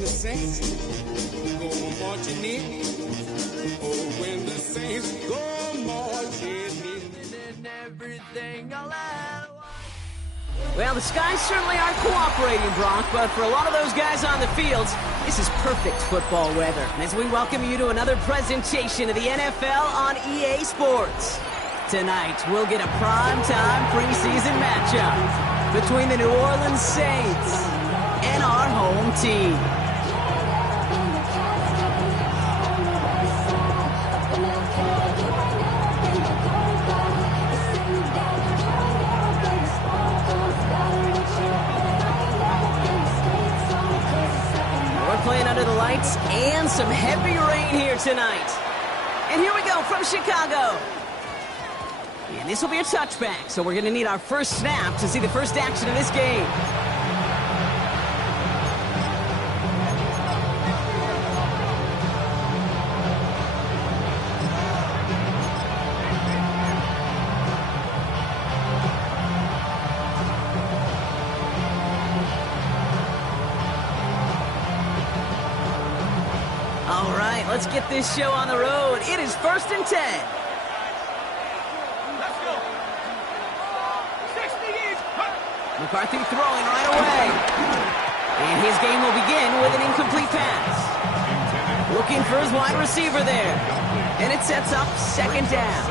when the saints go marching in. Oh, when the saints go marching in. Everything allowed. Well, the skies certainly aren't cooperating, Brock, but for a lot of those guys on the fields, this is perfect football weather. As we welcome you to another presentation of the NFL on EA Sports. Tonight, we'll get a primetime preseason matchup between the New Orleans Saints and our home team. Playing under the lights and some heavy rain here tonight. And here we go from Chicago. And this will be a touchback, so we're going to need our first snap to see the first action of this game. All right, let's get this show on the road. It is 1st and 10. Let's go. 60 years. McCarthy throwing right away. And his game will begin with an incomplete pass. Looking for his wide receiver there. And it sets up 2nd down.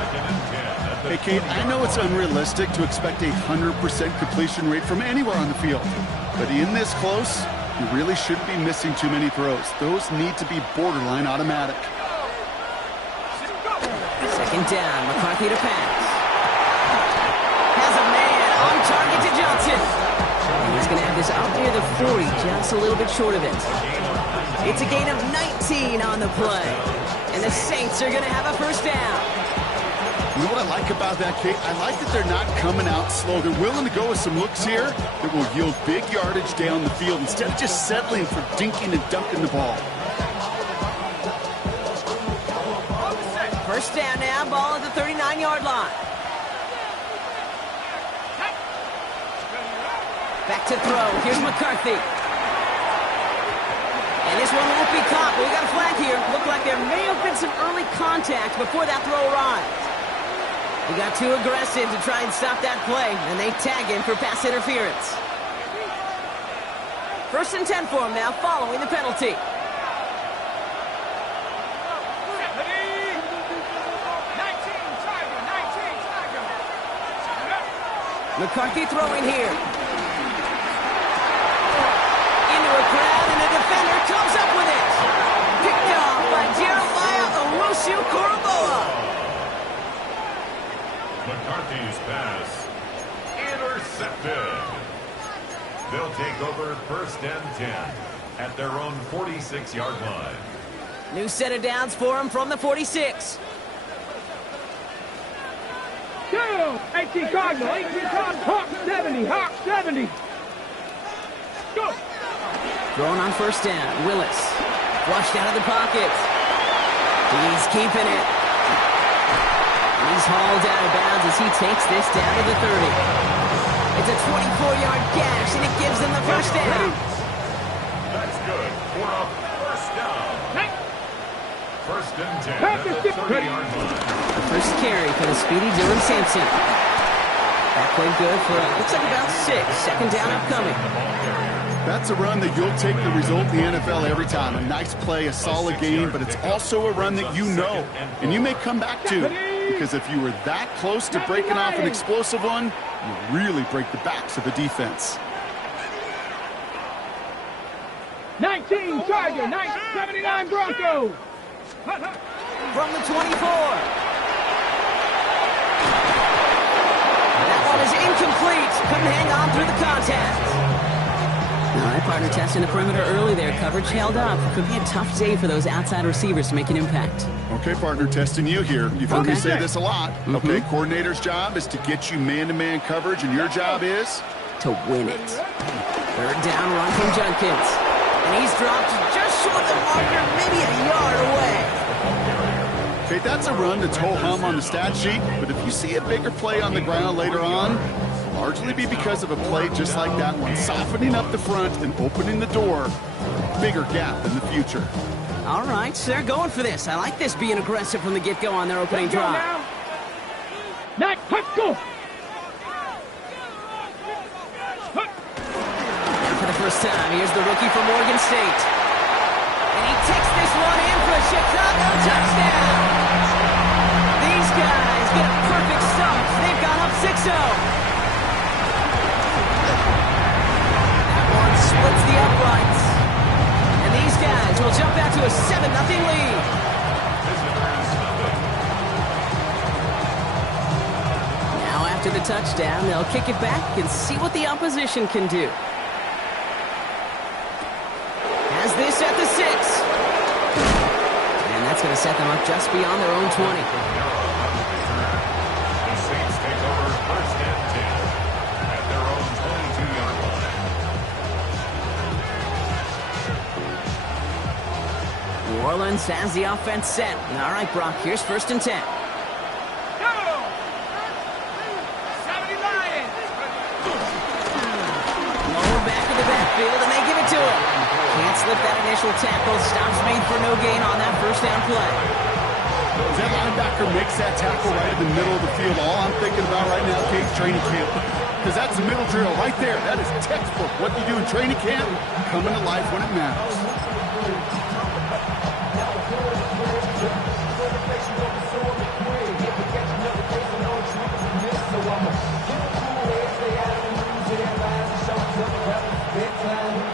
Hey, Kate, I know it's unrealistic to expect a 100% completion rate from anywhere on the field. But in this close, you really shouldn't be missing too many throws. Those need to be borderline automatic. 2nd down, McCarthy to pass. Has a man on target to Johnson. And he's going to have this out near the 40, just a little bit short of it. It's a gain of 19 on the play. And the Saints are going to have a 1st down. You know what I like about that, Kate? I like that they're not coming out slow. They're willing to go with some looks here that will yield big yardage down the field instead of just settling for dinking and dunking the ball. 1st down now, ball at the 39-yard line. Back to throw. Here's McCarthy. And this one won't be caught, but we got a flag here. Looked like there may have been some early contact before that throw arrived. He got too aggressive to try and stop that play, and they tag him for pass interference. 1st and 10 for him now, following the penalty. McCarthy throwing here. Into a crowd, and a defender comes up with it. Picked off by Jeremiah Owusu-Koramoah. McCarthy's pass intercepted. They'll take over 1st and 10 at their own 46-yard line. New set of downs for him from the 46. Go! 18 Cardinal, 18 Cardinal, Hawk 70, Hawk 70. Go! Throwing on 1st down, Willis. Flushed out of the pocket. He's keeping it. He's hauled out of bounds as he takes this down to the 30. It's a 24-yard gash, and it gives them the 1st down. That's good for a 1st down. 1st and 10 at the 30-yard line. The first carry for the speedy Dylan Sampson. That played good for, looks like about 6. 2nd down upcoming. That's a run that you'll take the result in the NFL every time. A nice play, a solid game, but it's also a run that you know, and you may come back to. Because if you were that close to breaking off an explosive one, you really break the backs of the defense. 19 Tiger, 79 Broncos. From the 24. That one is incomplete. Couldn't hang on through the contact. All right, partner testing the perimeter early there. Coverage held up. Could be a tough day for those outside receivers to make an impact. Okay, partner, testing you here. You've heard me say this a lot. Okay, coordinator's job is to get you man-to-man coverage, and your job is? To win it. 3rd down run from Judkins. And he's dropped just short of the marker, maybe a yard away. Okay, that's a run that's ho-hum on the stat sheet, but if you see a bigger play on the ground later on, largely be because of a play just like that one, softening up the front and opening the door. Bigger gap in the future. All right, so they're going for this. I like this being aggressive from the get-go on their opening drive. Next, let's go. And for the first time, here's the rookie from Oregon State. And he takes this one in for a Chicago touchdown. These guys get a perfect start. They've gone up 6-0. That one splits the uprights. And these guys will jump out to a 7-0 lead. Now after the touchdown, they'll kick it back and see what the opposition can do. Has this at the 6. And that's going to set them up just beyond their own 20. The Saints take over first and 10 at their own 22-yard line. New Orleans has the offense set. All right, Brock, here's first and 10. Lower back in the backfield, and they give it to him. Can't slip that initial tackle. Stops made for no gain on that first down play. That linebacker makes that tackle right in the middle of the field. All I'm thinking about right now, Kate, training camp. Because that's the middle drill right there. That is textbook. What you do in training camp, coming to life when it matters.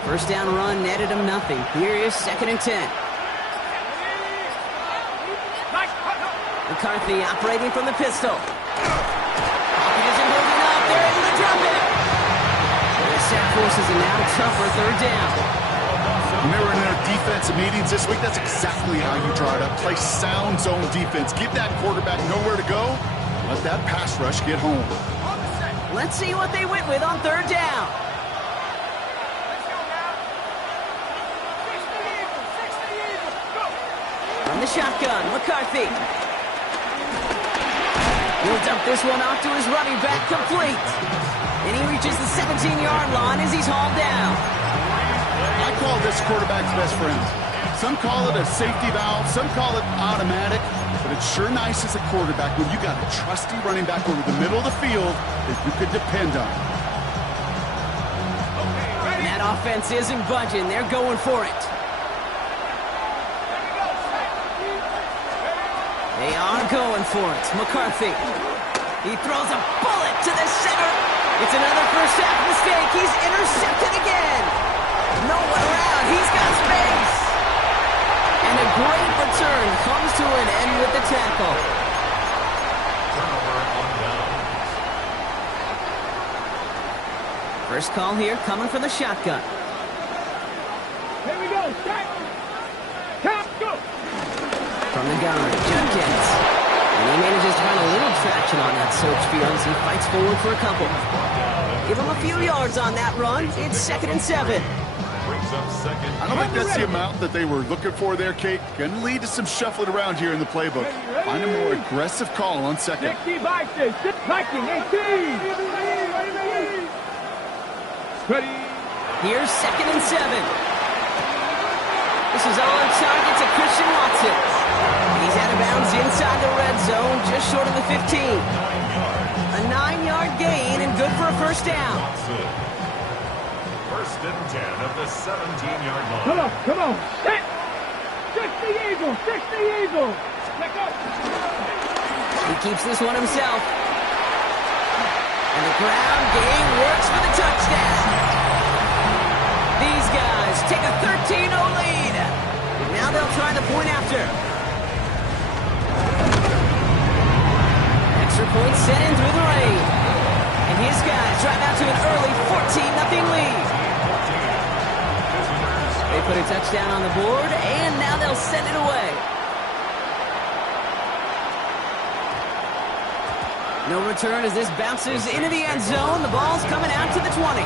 First down run netted him nothing. Here is second and 10. McCarthy operating from the pistol. Pocket isn't moving up. They're able to drop it. The sack forces a now tougher third down. When they were in their defensive meetings this week, that's exactly how you draw it up. Play sound zone defense. Give that quarterback nowhere to go. Let that pass rush get home. Let's see what they went with on third down. From the shotgun, McCarthy. He'll dump this one off to his running back, complete. And he reaches the 17-yard line as he's hauled down. I call this quarterback's best friend. Some call it a safety valve, some call it automatic, but it's sure nice as a quarterback when you got a trusty running back over the middle of the field that you could depend on. And that offense isn't budging. They're going for it. They are going for it. McCarthy. He throws a bullet to the center. It's another first half mistake. He's intercepted again. No one around. He's got space. And a great return comes to an end with the tackle. Turnover on downs. First call here coming from the shotgun. Here we go. Strike. Top, go. From the gun, Judkins. And he manages to find a little traction on that search field as he fights forward for a couple. Give him a few yards on that run. It's second and 7. Brings up second. I don't think that's the amount that they were looking for there, Kate. Going to lead to some shuffling around here in the playbook. Find a more aggressive call on second. 60 Vikings. Viking 18. Ready. Here's second and 7. This is on target to Christian Watson. He's out of bounds inside the red zone, just short of the 15. A 9-yard gain and good for a first down. First and 10 of the 17-yard line. Come on, come on. 60 Eagles, 60 Eagles. Let go. He keeps this one himself. And the ground game works for the touchdown. These guys take a 13-0 lead. Now they'll try the point after. Extra point sent in through the rain. And his guys drive out to an early 14-0 lead. They put a touchdown on the board, and now they'll send it away. No return as this bounces into the end zone. The ball's coming out to the 20.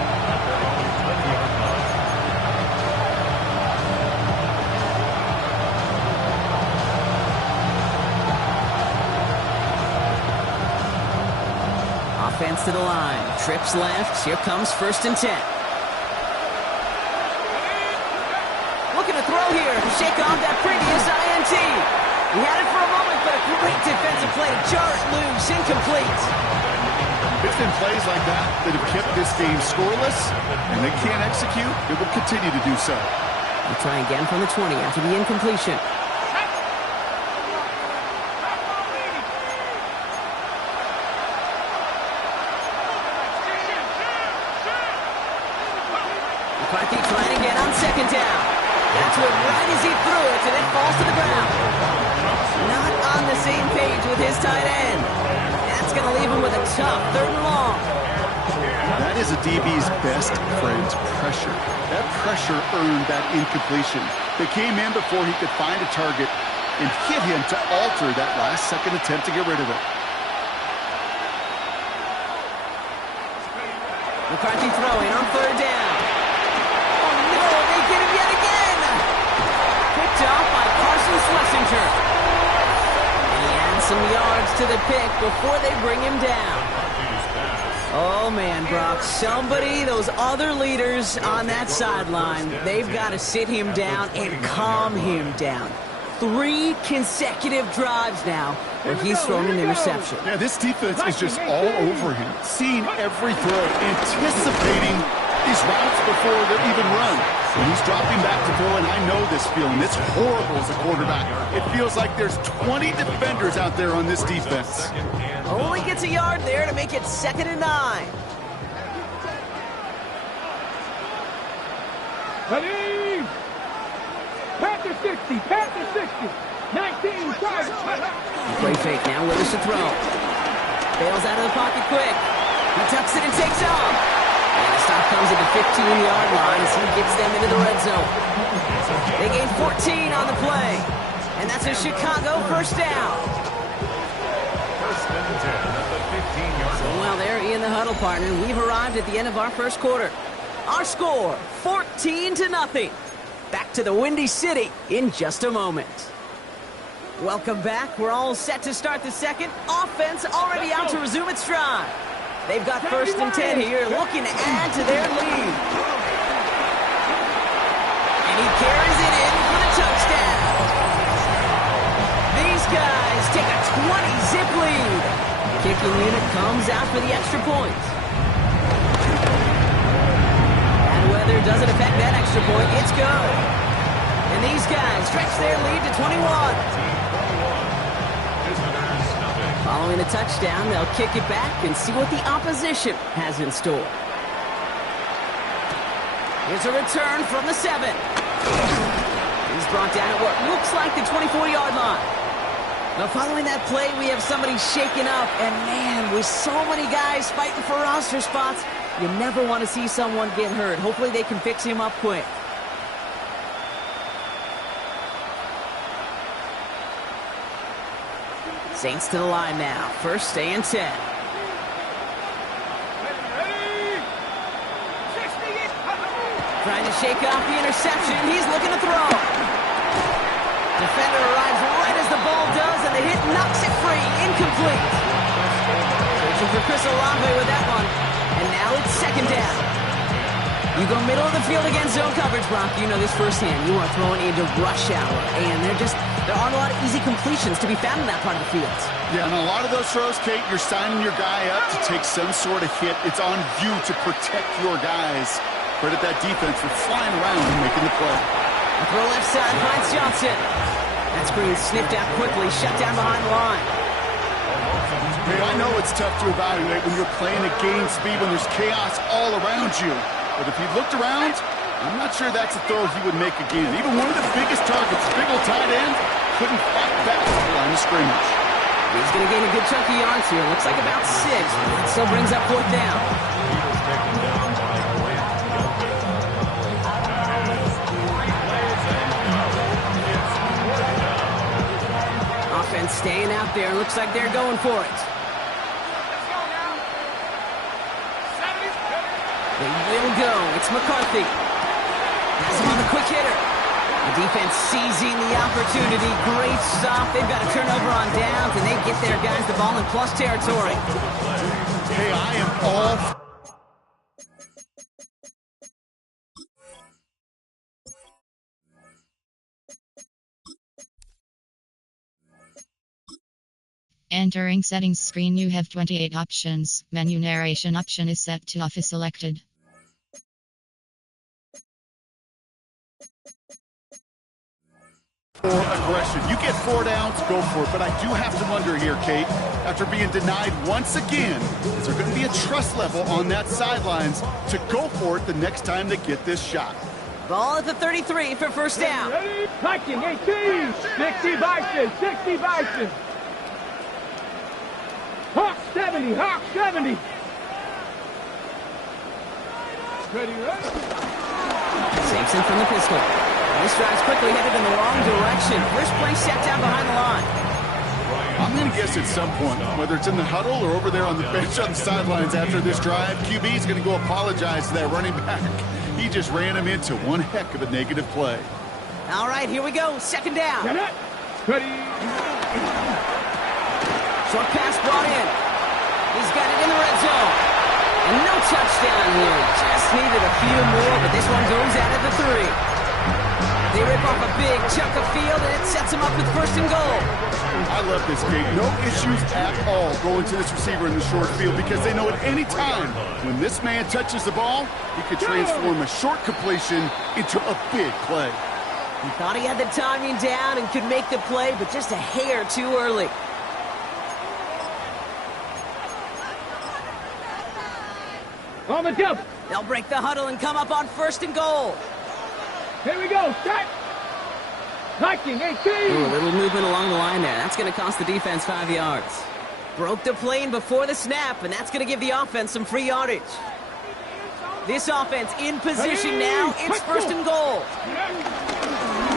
Offense Saints to the line. Trips left. Here comes 1st and 10. Looking to throw here to shake off that previous INT. He had it for a moment, but a great defensive play to jar it loose. Incomplete. It's been plays like that that have kept this game scoreless, and they can't execute. It will continue to do so. We'll try again from the 20 after the incompletion. McCarthy trying again on 2nd down. That's what right as he threw it, and it falls to the ground. Not on the same page with his tight end. That's going to leave him with a tough 3rd and long. That is a DB's best friend, pressure. That pressure earned that incompletion. They came in before he could find a target and hit him to alter that last-second attempt to get rid of it. McCarthy throwing on 3rd down. Oh, no, they get him yet again. Picked off by Carson Schlesinger. And he adds some yards to the pick before they bring him down. Oh, man, Brock, somebody, those other leaders on that sideline, they've got to sit him down and calm him down. 3 consecutive drives now where he's thrown an interception. Yeah, this defense is just all over him, seeing every throw, anticipating these routes before they're even run. When he's dropping back to throw, and I know this feeling. It's horrible as a quarterback. It feels like there's 20 defenders out there on this defense. Only gets a yard there to make it 2nd and 9. Ready? Pass to 60. Pass to 60. 19 targets. Play fake now. Willis to throw. Bails out of the pocket quick. He tucks it and takes off. And the stop comes at the 15-yard line as he gets them into the red zone. They gain 14 on the play. And that's a Chicago 1st down. 1st and 10 at the 15-yard So line. while they're in the huddle, partner, we've arrived at the end of our 1st quarter. Our score, 14-0. Back to the Windy City in just a moment. Welcome back. We're all set to start the 2nd. Offense already out to resume its stride. They've got 1st and 10 here, looking to add to their lead. And he carries it in for the touchdown. These guys take a 20-zip lead. Kicking unit comes out for the extra point. Bad weather doesn't affect that extra point. It's good. And these guys stretch their lead to 21. Following a touchdown, they'll kick it back and see what the opposition has in store. Here's a return from the 7. He's brought down at what looks like the 24-yard line. Now, following that play, we have somebody shaken up. And, man, with so many guys fighting for roster spots, you never want to see someone get hurt. Hopefully they can fix him up quick. Saints to the line now. 1st and 10. Trying to shake off the interception. He's looking to throw. Defender arrives right as the ball does, and the hit knocks it free. Incomplete. Searching for Chris Olave with that one. And now it's 2nd down. You go middle of the field against zone coverage, Brock. You know this firsthand. You are throwing into rush hour, and there aren't a lot of easy completions to be found in that part of the field. Yeah, and a lot of those throws, Kate, you're signing your guy up to take some sort of hit. It's on you to protect your guys. Credit that defense for flying around and making the play. A throw left side finds Johnson. That screen snipped out quickly, shut down behind the line. Hey, I know it's tough to evaluate when you're playing at game speed when there's chaos all around you. But if he looked around, I'm not sure that's a throw he would make again. Even one of the biggest targets, big old tight end, couldn't fight back to the line of scrimmage. He's going to gain a good chunk of yards here. Looks like about 6. That still brings up 4th down. Offense staying out there. Looks like they're going for it. They will go. It's McCarthy. Has him on the quick hitter. The defense seizing the opportunity. Great stop. They've got a turnover on downs, and they get their guys the ball in plus territory. Hey, I am all... Entering settings screen, you have 28 options. Menu narration option is set to off is selected. Or aggression. You get 4 downs, go for it. But I do have to wonder here, Kate, after being denied once again, is there going to be a trust level on that sidelines to go for it the next time they get this shot? Ball at the 33 for first down. Touching 18. 60 Bison. 60 Bison. Hawk 70. Hawk 70. Ready, ready. Sampson from the pistol. This drive's quickly headed in the wrong direction. First play set down behind the line. I'm going to guess at some point, whether it's in the huddle or over there on the bench on the sidelines after this drive, QB is going to go apologize to that running back. He just ran him into one heck of a negative play. All right, here we go. Second down. Ready. Short pass brought in. He's got it in the red zone. And no touchdown here. Just needed a few more, but this one goes out at the 3. They rip off a big chunk of field, and it sets him up with first and goal. I love this, Kate. No issues at all going to this receiver in the short field because they know at any time when this man touches the ball, he could transform a short completion into a big play. He thought he had the timing down and could make the play, but just a hair too early. On the jump. They'll break the huddle and come up on first and goal. Here we go. Start. Touching 18. Ooh, a little movement along the line there. That's going to cost the defense 5 yards. Broke the plane before the snap, and that's going to give the offense some free yardage. This offense in position now. It's first and goal.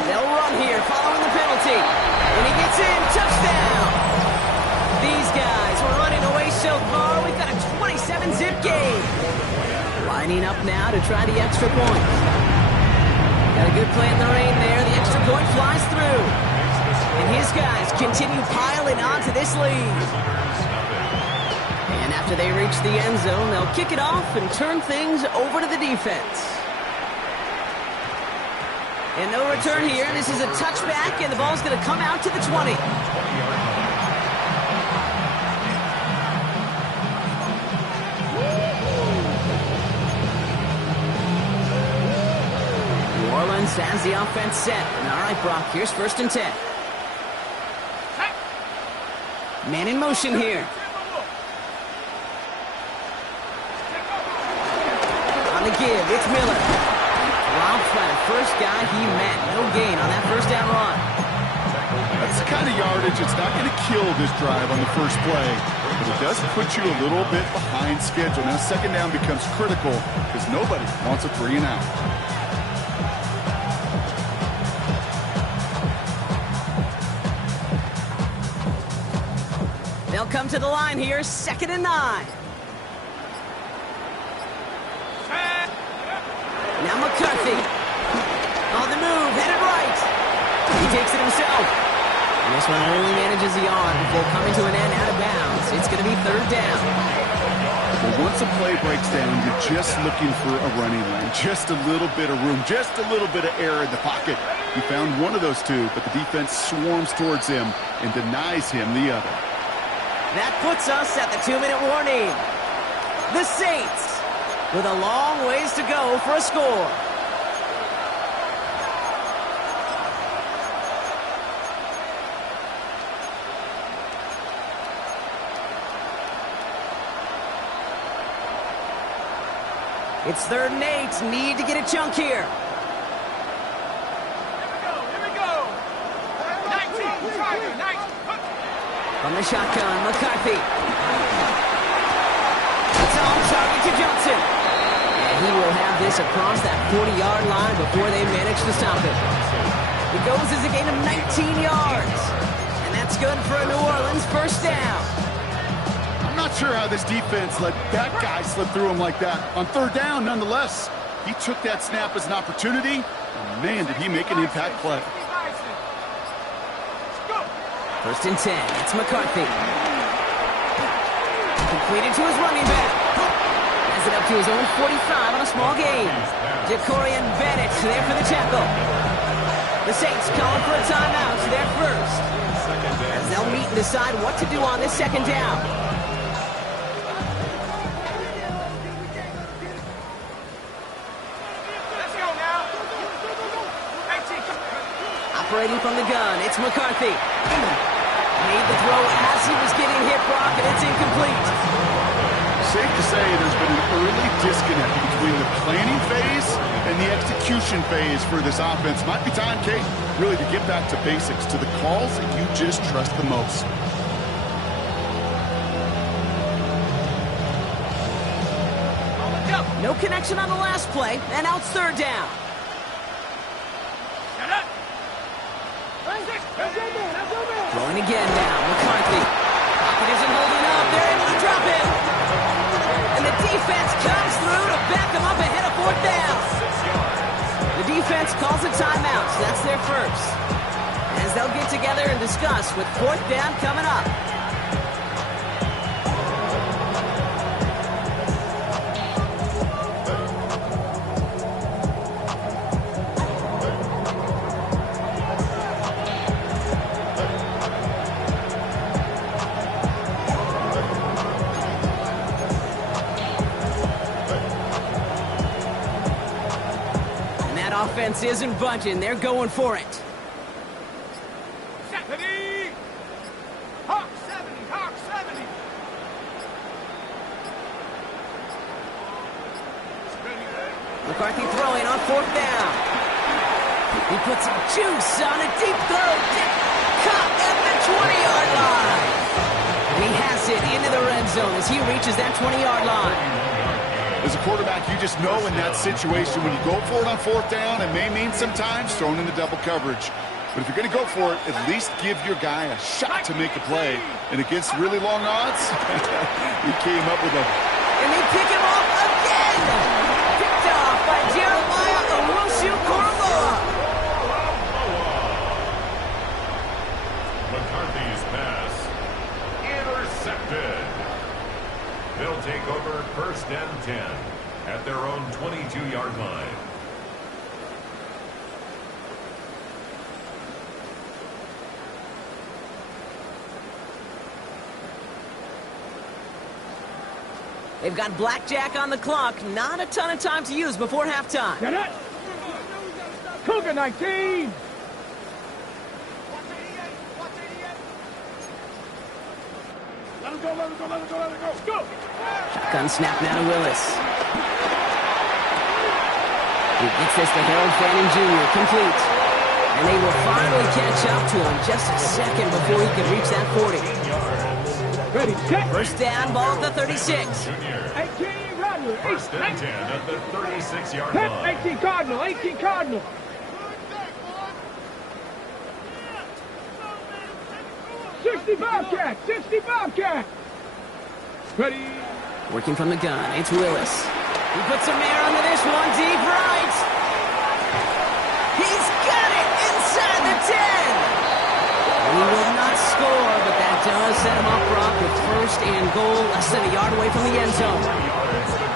They'll run here following the penalty. And he gets in. Touchdown. These guys were running away so far. We've got a 27-zip game. Lining up now to try the extra point. Got a good play in the rain there. The extra point flies through. And his guys continue piling onto this lead. And after they reach the end zone, they'll kick it off and turn things over to the defense. And no return here. This is a touchback, and the ball's going to come out to the 20. New Orleans has the offense set. And all right, Brock, here's first and 10. Man in motion here. On the give, it's Miller. Robbed by the first guy he met. No gain on that first down run. That's the kind of yardage it's not going to kill this drive on the first play, but it does put you a little bit behind schedule. Now second down becomes critical because nobody wants a 3 and out. They'll come to the line here, second and 9. Now McCarthy. On the move, headed right. He takes it himself. And this one only manages the yard before coming to an end out of bounds. It's going to be third down. Well, once a play breaks down, you're just looking for a running lane. Just a little bit of room, just a little bit of air in the pocket. He found one of those two, but the defense swarms towards him and denies him the other. That puts us at the 2-minute warning. The Saints with a long ways to go for a score. It's third and 8. Need to get a chunk here. Here we go. 19, Tiger, 19. From the shotgun, McCarthy. It's on target to Johnson. And he will have this across that 40-yard line before they manage to stop it. It goes as a gain of 19 yards. And that's good for a New Orleans first down. I'm not sure how this defense let that guy slip through him like that. On third down, nonetheless, he took that snap as an opportunity, and man, did he make an impact play. First and 10, it's McCarthy. Completed to his running back. Has it up to his own 45 on a small gain. Jacorian Bennett there for the tackle. The Saints calling for a timeout. They're first. As they'll meet and decide what to do on this second down. Let's go now. Operating from the gun, it's McCarthy. Made the throw as he was getting hit, Brock, and it's incomplete. Safe to say there's been an early disconnect between the planning phase and the execution phase for this offense. Might be time, Kate, really to get back to basics, to the calls that you just trust the most. No connection on the last play, and now it's third down. Throwing again now, McCarthy. Pocket isn't holding up, they're able to drop him. And the defense comes through to back them up ahead of fourth down. The defense calls a timeout, so that's their first. As they'll get together and discuss with fourth down coming up. Offense isn't budging. They're going for it. Hawk 70, Hawk 70. McCarthy throwing on fourth down. He puts some juice on a deep throw. Caught at the 20-yard line. And he has it into the red zone as he reaches that 20-yard line. As a quarterback, you just know in that situation when you go for it on fourth down, it may mean sometimes throwing into double coverage. But if you're going to go for it, at least give your guy a shot to make a play. And against really long odds, he came up with a... And they pick him off again! Picked off by Jeremiah Owusu-Koramoah. McCarthy's pass intercepted. They'll take over first and 10 at their own 22-yard line. They've got blackjack on the clock. Not a ton of time to use before halftime. Get it. Cougar 19. Let him go, let him go, let him go, let him go. Go. Shotgun snap now to Willis. He gets this to Harold Fanning Jr. complete. And they will finally catch up to him just a second before he can reach that 40. Ready, set. First down, ball at the 36. 18 Cardinal. First and 10 at the 36-yard line. 18 Cardinal, 18 Cardinal. Bobcat, 60 Bobcat. Ready. Working from the gun, it's Willis. He puts some air under this one, deep right. He's got it inside the 10. He will not score, but that does set him up, Brock, with first and goal, less than a yard away from the end zone.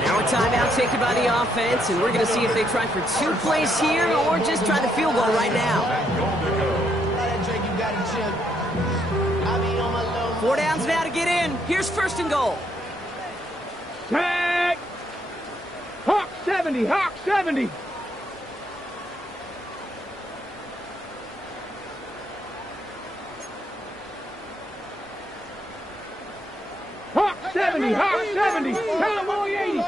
Now a timeout taken by the offense, and we're going to see if they try for 2 plays here or just try the field goal right now. 4 downs now to get in. Here's first and goal. Tag. Hawk 70, Hawk 70. Hawk 70, Hawk 70. Cowboy 80.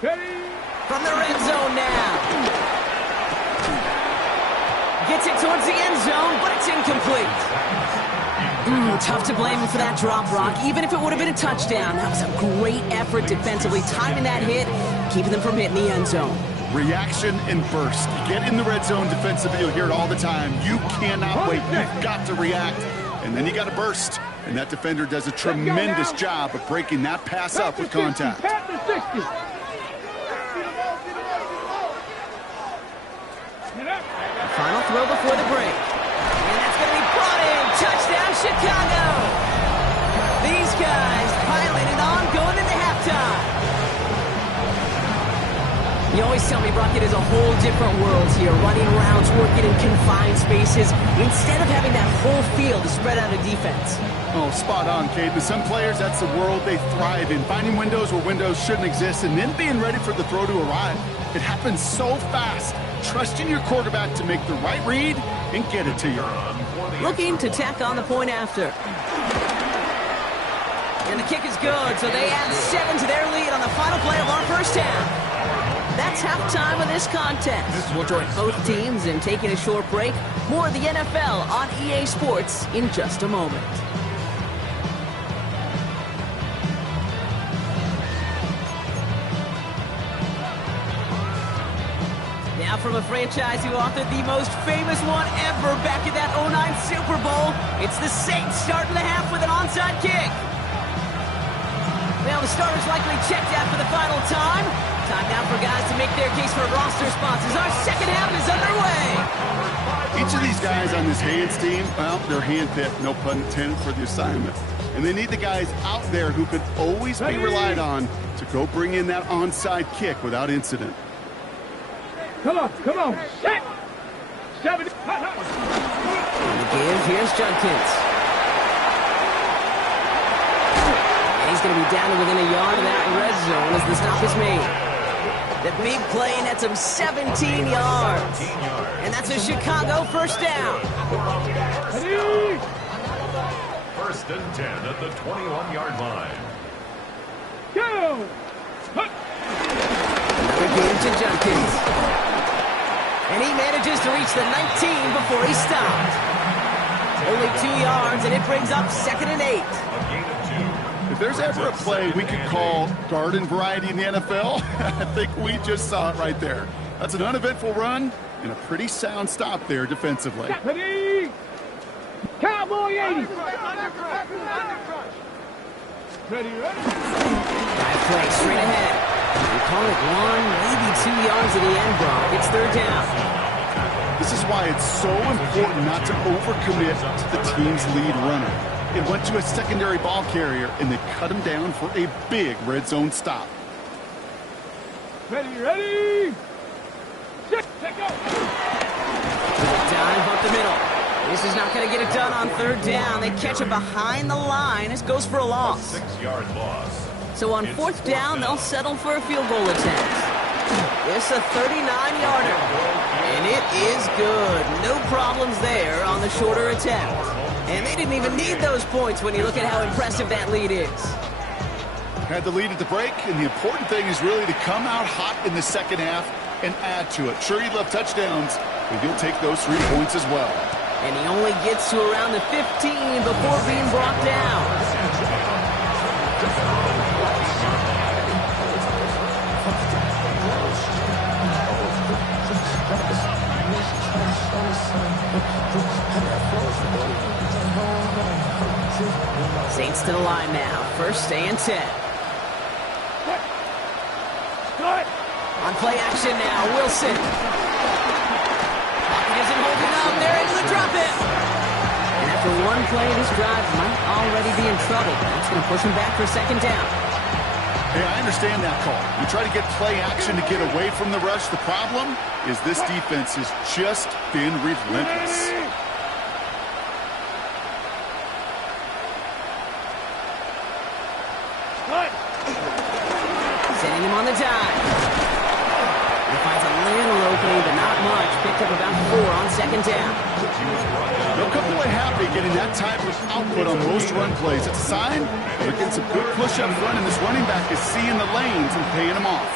Ready. From the red zone now. Gets it towards the end zone, but it's incomplete. Tough to blame him for that drop, Brock. Even if it would have been a touchdown, that was a great effort defensively, timing that hit, keeping them from hitting the end zone. Reaction and burst. You get in the red zone defensively, you'll hear it all the time. You cannot wait. You've got to react, and then you got to burst. And that defender does a tremendous job of breaking that pass up with contact. Final throw before the break. And that's going to be brought in. Touchdown, Chicago. You always tell me, Brock, it is a whole different world here. Running routes, working in confined spaces, instead of having that whole field to spread out a defense. Oh, spot on, Kate. With some players, that's the world they thrive in. Finding windows where windows shouldn't exist and then being ready for the throw to arrive. It happens so fast. Trusting your quarterback to make the right read and get it to you. Looking to tack on the point after. And the kick is good, so they add 7 to their lead on the final play of our first half. That's halftime of this contest. We'll join both teams in taking a short break. More of the NFL on EA Sports in just a moment. Now from a franchise who authored the most famous one ever back in that 09 Super Bowl, it's the Saints starting the half with an onside kick. Well, the starters likely checked out for the final time. Time now for guys to make their case for roster spots as our second half is underway. Each of these guys on this Hands team, well, they're handpicked, no pun intended, for the assignment. And they need the guys out there who could always be relied on to go bring in that onside kick without incident. Come on. Set. 7. On the give, here's Judkins. He's going to be down to within a yard of that red zone as the stop is made. The big play nets him 17 yards. And that's a Chicago first down. First and 10 at the 21-yard line. Go! Another game to Judkins. And he manages to reach the 19 before he stopped. Only 2 yards, and it brings up 2nd and 8. A gain of 2. If there's ever a play we could call garden variety in the NFL, I think we just saw it right there. That's an uneventful run and a pretty sound stop there defensively. Ready? Cowboy 80. Ready. Drive play straight ahead. We call it 1, maybe 2 yards at the end, Brock. It's 3rd down. This is why it's so important not to overcommit to the team's lead runner. It went to a secondary ball carrier, and they cut him down for a big red zone stop. Ready? Set, go! Dive up the middle. This is not going to get it done on 3rd down. They catch it behind the line. This goes for a loss. 6-yard loss. So on 4th down, they'll settle for a field goal attempt. It's a 39-yarder. And it is good. No problems there on the shorter attempt. And they didn't even need those points when you look at how impressive that lead is. Had the lead at the break, and the important thing is really to come out hot in the second half and add to it. Sure, you love touchdowns, but you'll take those 3 points as well. And he only gets to around the 15 before being brought down. Saints to the line now. 1st and 10. On play action now, Wilson. Pocket isn't holding up. They're able to drop it. And after one play, this drive might already be in trouble. That's going to push him back for 2nd down. Hey, I understand that call. You try to get play action to get away from the rush. The problem is this defense has just been relentless. Sending him on the dive. He finds a little opening, but not much. Picked up about 4 on 2nd down. They'll come away happy getting that type of output on most run plays. It's a sign they're getting some good push up front, and this running back is seeing the lanes and paying them off.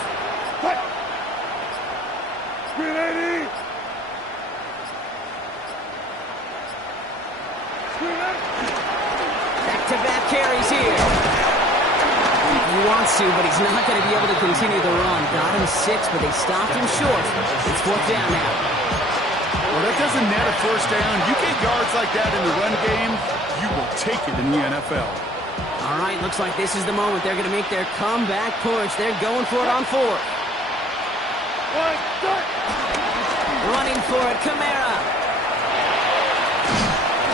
Back-to-back carries here. He wants to, but he's not going to be able to continue the run. Got him 6, but they stopped him short. It's 4th down now. Well, that doesn't net a 1st down. You get yards like that in the run game, you will take it in the NFL. All right, looks like this is the moment. They're going to make their comeback push. They're going for it on 4th. Running for it, Kamara.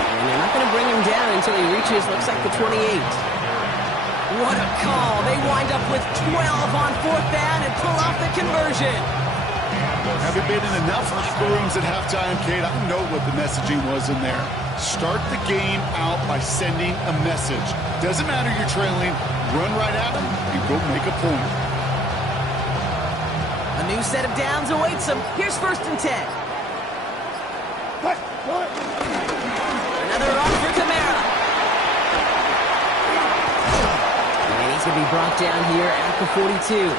And they're not going to bring him down until he reaches, looks like, the 28. What a call. They wind up with 12 on 4th down and pull off the conversion. Having been in enough locker rooms at halftime, Kate, I know what the messaging was in there. Start the game out by sending a message. Doesn't matter you're trailing, run right at them and go make a point. A new set of downs awaits them. Here's 1st and 10. Another run for Kamara. And he's going to be brought down here at the 42.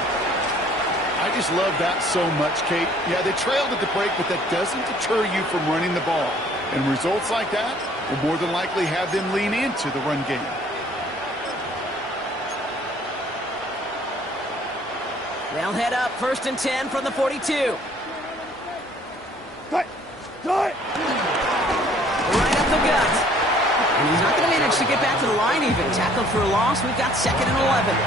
I just love that so much, Kate. Yeah, they trailed at the break, but that doesn't deter you from running the ball. And results like that will more than likely have them lean into the run game. They'll head up 1st and 10 from the 42. Right up the gut. And he's not going to manage to get back to the line even. Tackled for a loss. We've got 2nd and 11.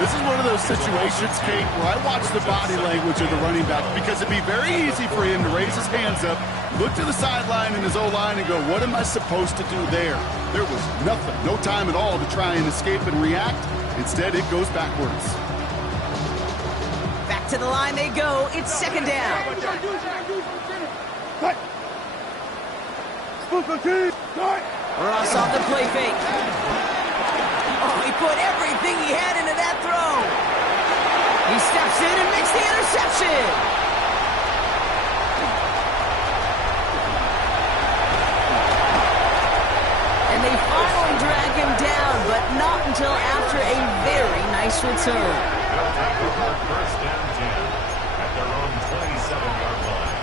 This is one of those situations, Kate, where I watch the body language of the running back because it'd be very easy for him to raise his hands up, look to the sideline in his O-line and go, what am I supposed to do there? There was nothing, no time at all to try and escape and react. Instead, it goes backwards. Back to the line they go. It's 2nd down. Ross off the play fake. Oh, he put everything he had into that throw. He steps in and makes the interception. And they finally drag him down, but not until after a very nice return. They'll take over 1st and 10 at their own 27-yard line.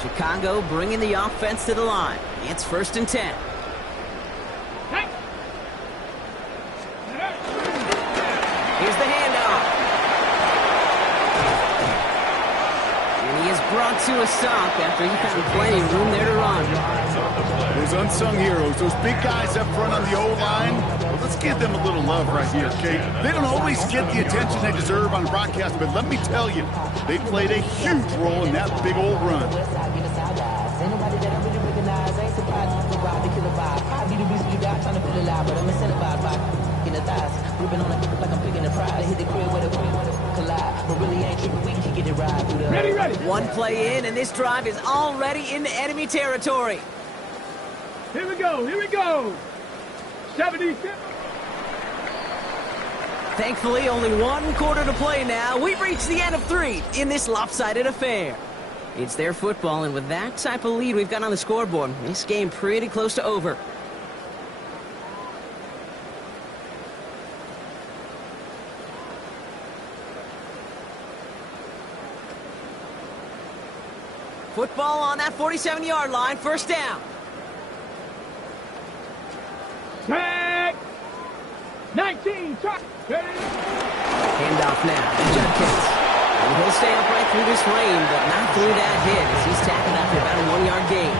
Chicago bringing the offense to the line. It's 1st and 10. Here's the handoff. And he is brought to a stop after he found plenty of room there to run. Those unsung heroes, those big guys up front on the O-line, well, let's give them a little love right here, Kate. They don't always get the attention they deserve on broadcast, but let me tell you, they played a huge role in that big old run. Ready. One play in, and this drive is already into enemy territory. Here we go. 70. Thankfully, only 1 quarter to play now. We've reached the end of 3 in this lopsided affair. It's their football, and with that type of lead we've got on the scoreboard, this game pretty close to over. Football on that 47-yard line, 1st down. Tag. 19. Handoff now to Judkins. And he'll stay upright through this rain, but not through that hit as he's tackled after about a 1-yard gain.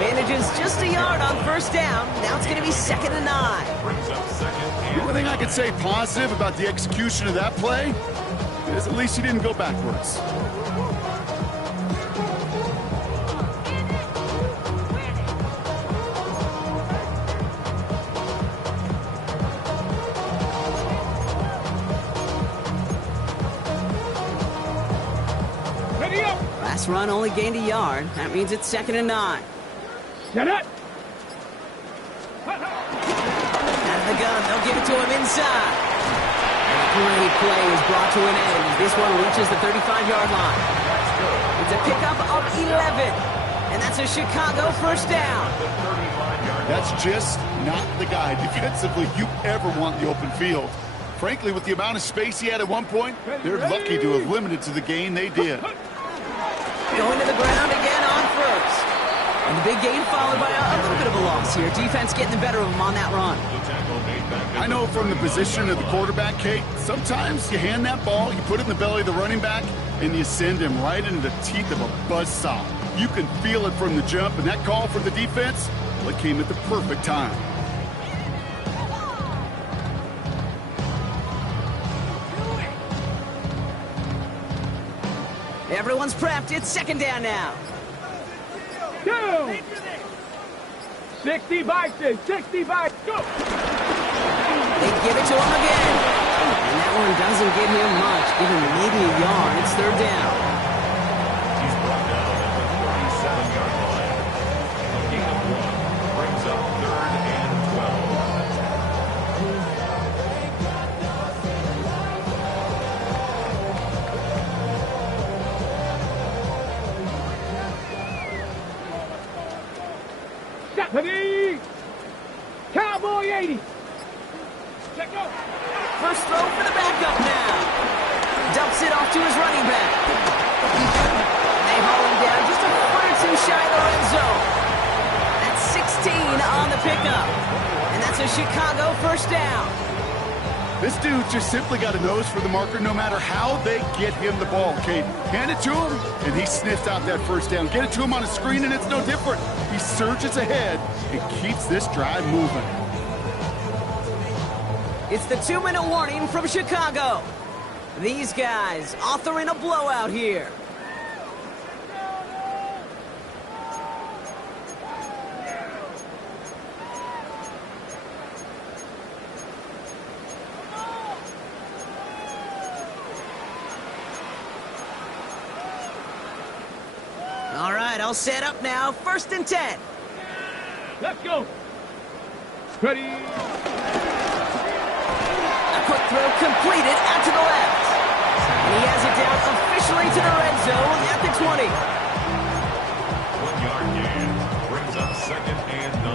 Manages just a yard on 1st down. Now it's going to be 2nd and 9. The only thing I can say positive about the execution of that play is at least he didn't go backwards. Last run only gained a yard. That means it's 2nd and 9. Set it. Out of the gun, they'll give it to him inside. And a great play is brought to an end as this one reaches the 35-yard line. It's a pickup of 11. And that's a Chicago 1st down. That's just not the guy defensively you ever want in the open field. Frankly, with the amount of space he had at one point, they're lucky to have limited to the gain they did. Going to the ground again on 1st. And the big gain followed by a little bit of a loss here. Defense getting the better of them on that run. I know from the position of the quarterback, Kate, sometimes you hand that ball, you put it in the belly of the running back, and you send him right into the teeth of a buzzsaw. You can feel it from the jump, and that call for the defense, well, it came at the perfect time. Everyone's prepped. It's 2nd down now. Go. 60 boxes, 60 boxes, go! They give it to him again. And that one doesn't give him much. Give him maybe a yard. It's third down. He's brought down at the 37-yard line. A gain of 1 brings up 3rd and 12. Stephanie! Cowboy 80! Check go! First throw for the backup now. Dumps it off to his running back. They haul him down just a foot or two shy of the red zone. That's 16 on the pickup. And that's a Chicago first down. This dude just simply got a nose for the marker no matter how they get him the ball, Kate. Hand it to him, and he sniffs out that first down. Get it to him on a screen, and it's no different. He surges ahead and keeps this drive moving. It's the 2-minute warning from Chicago. These guys authoring a blowout here. All right, I'll set up now. 1st and 10. Let's go! Ready! Quick throw completed out to the left. And he has it down officially to the red zone at the 20. 1-yard gain brings up 2nd and 9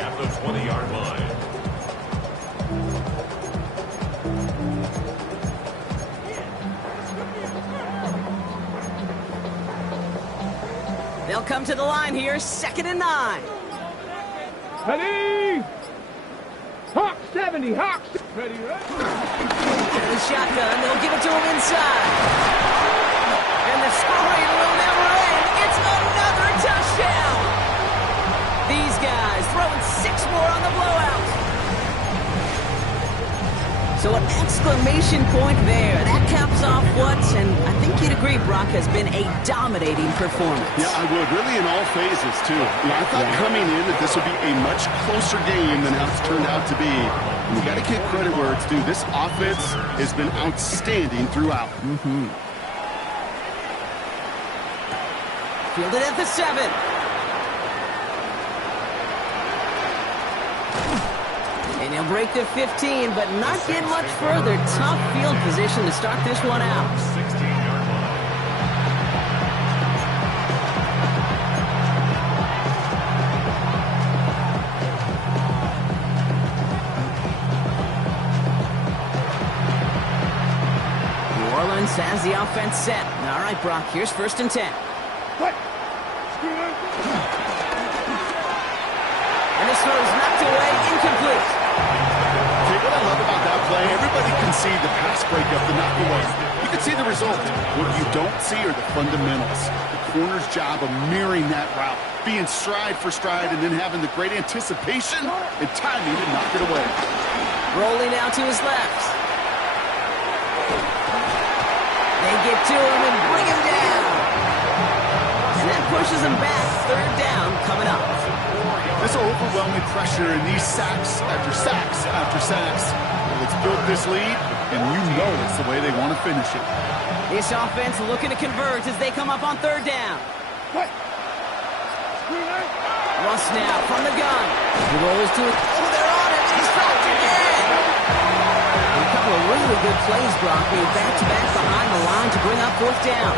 at the 20-yard line. They'll come to the line here, 2nd and 9. Ready! Hawk 70, Hawk! Ready, right? The shotgun, they'll give it to him inside. And the scoring will never end. It's another touchdown. These guys throwing 6 more on the blowout. So an exclamation point there. That caps off what, and I think you'd agree, Brock, has been a dominating performance. Yeah, I would. Really in all phases, too. I thought coming in that this would be a much closer game than how it's turned out to be. And you got to give credit where it's due. This offense has been outstanding throughout. Fielded at the 7. And he'll break the 15, but not get much further. Tough field position to start this one out. 16-yard line. New Orleans has the offense set. All right, Brock, here's 1st and 10. What? And this throw is knocked away, incomplete. Okay, what I love about that play, everybody can see the pass breakup, the knockaway. You can see the result. What you don't see are the fundamentals. The corner's job of mirroring that route, being stride for stride, and then having the great anticipation and timing to knock it away. Rolling out to his left. They get to him and bring him down. And that pushes him back. 3rd down coming up. This overwhelming pressure and these sacks after sacks after sacks. Well, it's built this lead, and you know it's the way they want to finish it. This offense looking to convert as they come up on 3rd down. What? Russ now from the gun. He rolls to it. Oh, they're on it. He's dropped again. And a couple of really good plays, Brock. Back-to-back behind the line to bring up 4th down.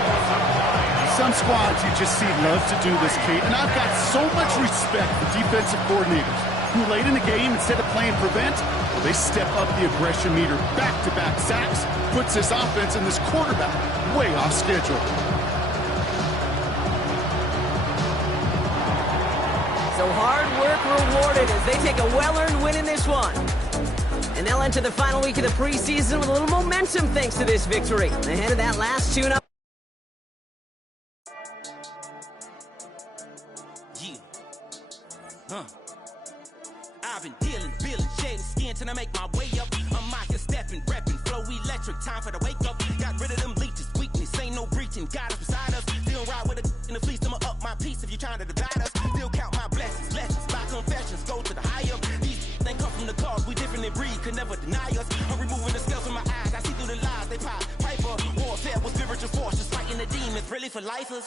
Some squads you just see love to do this, Kate, and I've got so much respect for defensive coordinators who late in the game, instead of playing prevent, well, they step up the aggression meter. Back-to-back sacks puts this offense and this quarterback way off schedule. So hard work rewarded as they take a well-earned win in this one. And they'll enter the final week of the preseason with a little momentum thanks to this victory. Ahead of that last tune-up. I've been dealing, shedding skin till I make my way up. I'm out here stepping, repping, flow electric, time for the wake up. Got rid of them leeches, weakness, ain't no breaching. God is beside us, still ride with a in the fleece. I'ma up my piece if you're trying to divide us. Still count my blessings, lessons, about breathe, could never deny us. I'm removing the scales from my eyes, I see through the lies they pop. Piper, warfare with spiritual force, just fighting the demons, really for lifers.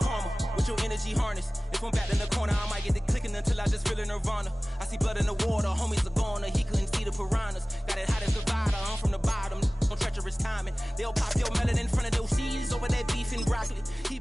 Karma, with your energy harness. If I'm back in the corner, I might get the clicking until I just feel a nirvana. I see blood in the water, homies are gone, he couldn't see the piranhas. Got it hot as Nevada, I'm from the bottom, on treacherous timing. They'll pop your melon in front of those seeds over that beef and broccoli. He